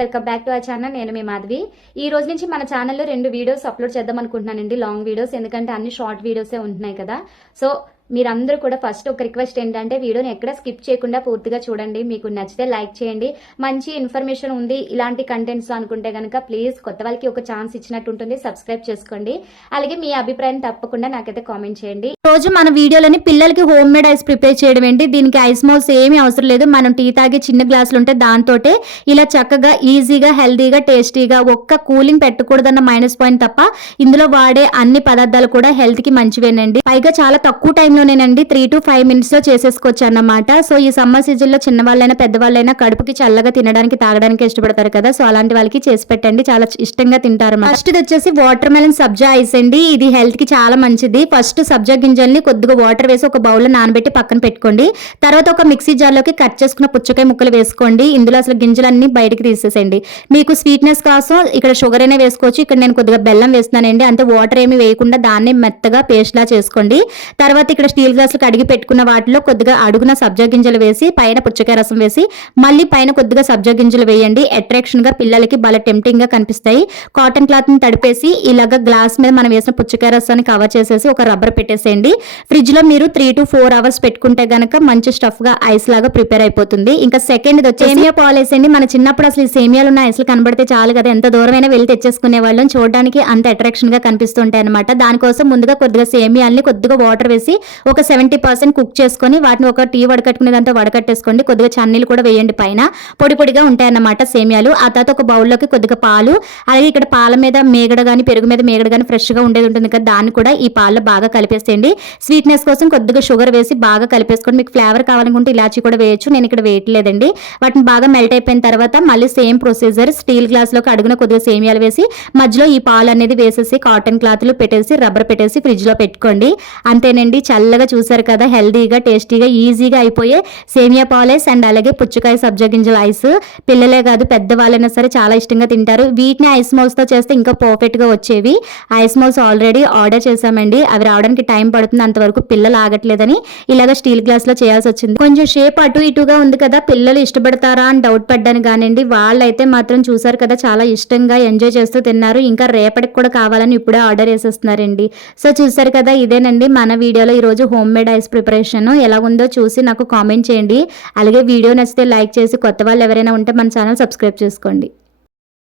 Welcome back to ఆ channel. నేను మీ మాధవి. ఈ రోజు నుంచి మన ఛానల్లో రెండు వీడియోస్ అప్లోడ్ చేద్దాం అనుకుంటున్నానండి. లాంగ్ వీడియోస్ ఎందుకంటే అన్ని షార్ట్ వీడియోసే ఉంటున్నాయి కదా. సో మీరందరూ కూడా ఫస్ట్ ఒక రిక్వెస్ట్ ఏంటంటే వీడియోని ఎక్కడ స్కిప్ చేయకుండా పూర్తిగా చూడండి. మీకు నచ్చితే లైక్ చేయండి. మంచి ఇన్ఫర్మేషన్ ఉంది ఇలాంటి కంటెంట్స్ అనుకుంటే కనుక ప్లీజ్ కొత్త వాళ్ళకి ఒక ఛాన్స్ ఇచ్చినట్టు ఉంటుంది సబ్స్క్రైబ్ చేసుకోండి. అలాగే మీ అభిప్రాయం తప్పకుండా నాకైతే కామెంట్ చేయండి. రోజు మన వీడియోలోని పిల్లలకి హోమ్ మేడ్ ఐస్ ప్రిపేర్ చేయడం ఏంటి? దీనికి ఐస్ మౌస్ ఏమీ అవసరం లేదు. మనం టీ తాగే చిన్న గ్లాసులు ఉంటే దాంతోటే ఇలా చక్కగా ఈజీగా హెల్తీగా టేస్టీగా ఒక్క కూలింగ్ పెట్టకూడదన్న మైనస్ పాయింట్ తప్ప ఇందులో వాడే అన్ని పదార్థాలు కూడా హెల్త్కి మంచివేనండి. పైగా చాలా తక్కువ టైంలోనేనండి త్రీ టు ఫైవ్ మినిట్స్లో చేసేసుకోవచ్చు అన్నమాట సో ఈ సమ్మర్ సీజన్లో చిన్నవాళ్ళైనా పెద్దవాళ్ళైనా కడుపుకి చల్లగా తినడానికి తాగడానికి ఇష్టపడతారు కదా. సో అలాంటి వాళ్ళకి చేసి పెట్టండి. చాలా ఇష్టంగా తింటారు ఫస్ట్ వచ్చేసి వాటర్ మెలన్ సబ్జా ఐస్ అండి. ఇది హెల్త్కి చాలా మంచిది. ఫస్ట్ సబ్జా గింజల్ని కొద్దిగా వాటర్ వేసి ఒక బౌల్లో నానబెట్టి పక్కన పెట్టుకోండి. తర్వాత ఒక మిక్సీ జార్లోకి కట్ చేసుకున్న పుచ్చకాయ ముక్కలు వేసుకోండి. ఇందులో అసలు గింజలన్నీ బయటకు తీసేసేయండి. మీకు స్వీట్నెస్ కోసం ఇక్కడ షుగర్ అయినా వేసుకోవచ్చు. ఇక్కడ నేను కొద్దిగా బెల్లం వేస్తున్నానండి. అంటే వాటర్ ఏమి వేయకుండా దాన్ని మెత్తగా పేస్ట్లా చేసుకోండి. తర్వాత ఇక్కడ స్టీల్ గ్లాసులు కడిగి పెట్టుకున్న వాటిలో కొద్దిగా అడుగున సబ్జా గింజలు వేసి పైన పుచ్చకాయ రసం వేసి మళ్ళీ పైన కొద్దిగా సబ్జా గింజలు వేయండి. అట్రాక్షన్గా పిల్లలకి బల టెంప్టింగ్గా కనిపిస్తాయి. కాటన్ క్లాత్ని తడిపేసి ఇలాగ గ్లాస్ మీద మనం వేసిన పుచ్చకాయ రసాన్ని కవర్ చేసేసి ఒక రబ్బర్ పెట్టేసేయండి. ఫ్రిడ్జ్లో మీరు త్రీ టు ఫోర్ అవర్స్ పెట్టుకుంటే గనక మంచి స్టఫ్గా ఐస్ లాగా ప్రిపేర్ అయిపోతుంది. ఇంకా సెకండ్ ఇది వచ్చి సేమియా పాలేస్ అండి మన చిన్నప్పుడు అసలు ఈ సేమియాలు ఉన్న ఐస్లు కనబడితే చాలు కదా. ఎంత దూరమైనా వెళ్ళి తెచ్చేసుకునే వాళ్ళం. చూడడానికి అంత అట్రాక్షన్గా కనిపిస్తుంటాయి అనమాట దానికోసం ముందుగా కొద్దిగా సేమియాల్ని కొద్దిగా వాటర్ వేసి ఒక సెవెంటీ పర్సెంట్ కుక్ చేసుకొని వాటిని ఒక టీ వడకట్టుకునే దాంతో వడకట్టేసుకోండి. కొద్దిగా చన్నీలు కూడా వేయండి పైన. పొడి పొడిగా ఉంటాయి అన్నమాట సేమియాలు. ఆ తర్వాత ఒక బౌల్లోకి కొద్దిగా పాలు. అలాగే ఇక్కడ పాల మీద మేగడ కానీ పెరుగు మీద మేగడ కానీ ఫ్రెష్గా ఉండేది ఉంటుంది కదా. దాన్ని కూడా ఈ పాలు బాగా కలిపేసేయండి. స్వీట్నెస్ కోసం కొద్దిగా షుగర్ వేసి బాగా కలిపేసుకోండి మీకు ఫ్లేవర్ కావాలనుకుంటే ఇలాచీ కూడా వేయచ్చు. నేను ఇక్కడ వేయట్లేదండి. వాటిని బాగా మెల్ట్ అయిపోయిన తర్వాత మళ్ళీ సేమ్ ప్రొసీజర్ స్టీల్ గ్లాస్లోకి అడుగున కొద్దిగా సేమియాలు వేసి మధ్యలో ఈ పాలు అనేది వేసేసి కాటన్ క్లాత్లు పెట్టేసి రబ్బర్ పెట్టేసి ఫ్రిడ్జ్లో పెట్టుకోండి. అంతేనండి చల్లగా చూసారు కదా హెల్దీగా టేస్టీగా ఈజీగా అయిపోయే సేమియా పాలేస్ అండ్ అలాగే పుచ్చకాయ సబ్జా గింజల ఐస్ పిల్లలే కాదు పెద్దవాళ్ళైనా సరే చాలా ఇష్టంగా తింటారు. వీటిని ఐస్ మౌస్తో చేస్తే ఇంకా పర్ఫెక్ట్గా వచ్చేవి. ఐస్ మౌస్ ఆల్రెడీ ఆర్డర్ చేశామండి. అవి రావడానికి టైం పడుతుంది. అంతవరకు పిల్లలు ఆగట్లేదని ఇలాగ స్టీల్ గ్లాస్లో చేయాల్సి వచ్చింది. కొంచెం షేప్ అటు ఇటుగా ఉంది కదా పిల్లలు ఇష్టపడతారా అని డౌట్ పడ్డాను కానివ్వండి వాళ్ళైతే మాత్రం చూసారు కదా చాలా ఇష్టంగా ఎంజాయ్ చేస్తూ తిన్నారు. ఇంకా రేపటికి కూడా కావాలని ఇప్పుడే ఆర్డర్ చేసేస్తున్నారండి సో చూసారు కదా ఇదేనండి మన వీడియోలో ఈరోజు హోమ్ మేడ్ ఐస్ ప్రిపరేషన్ ఎలా ఉందో చూసి నాకు కామెంట్ చేయండి. అలాగే వీడియో నచ్చితే లైక్ చేసి కొత్త వాళ్ళు ఎవరైనా ఉంటే మన ఛానల్ సబ్స్క్రైబ్ చేసుకోండి.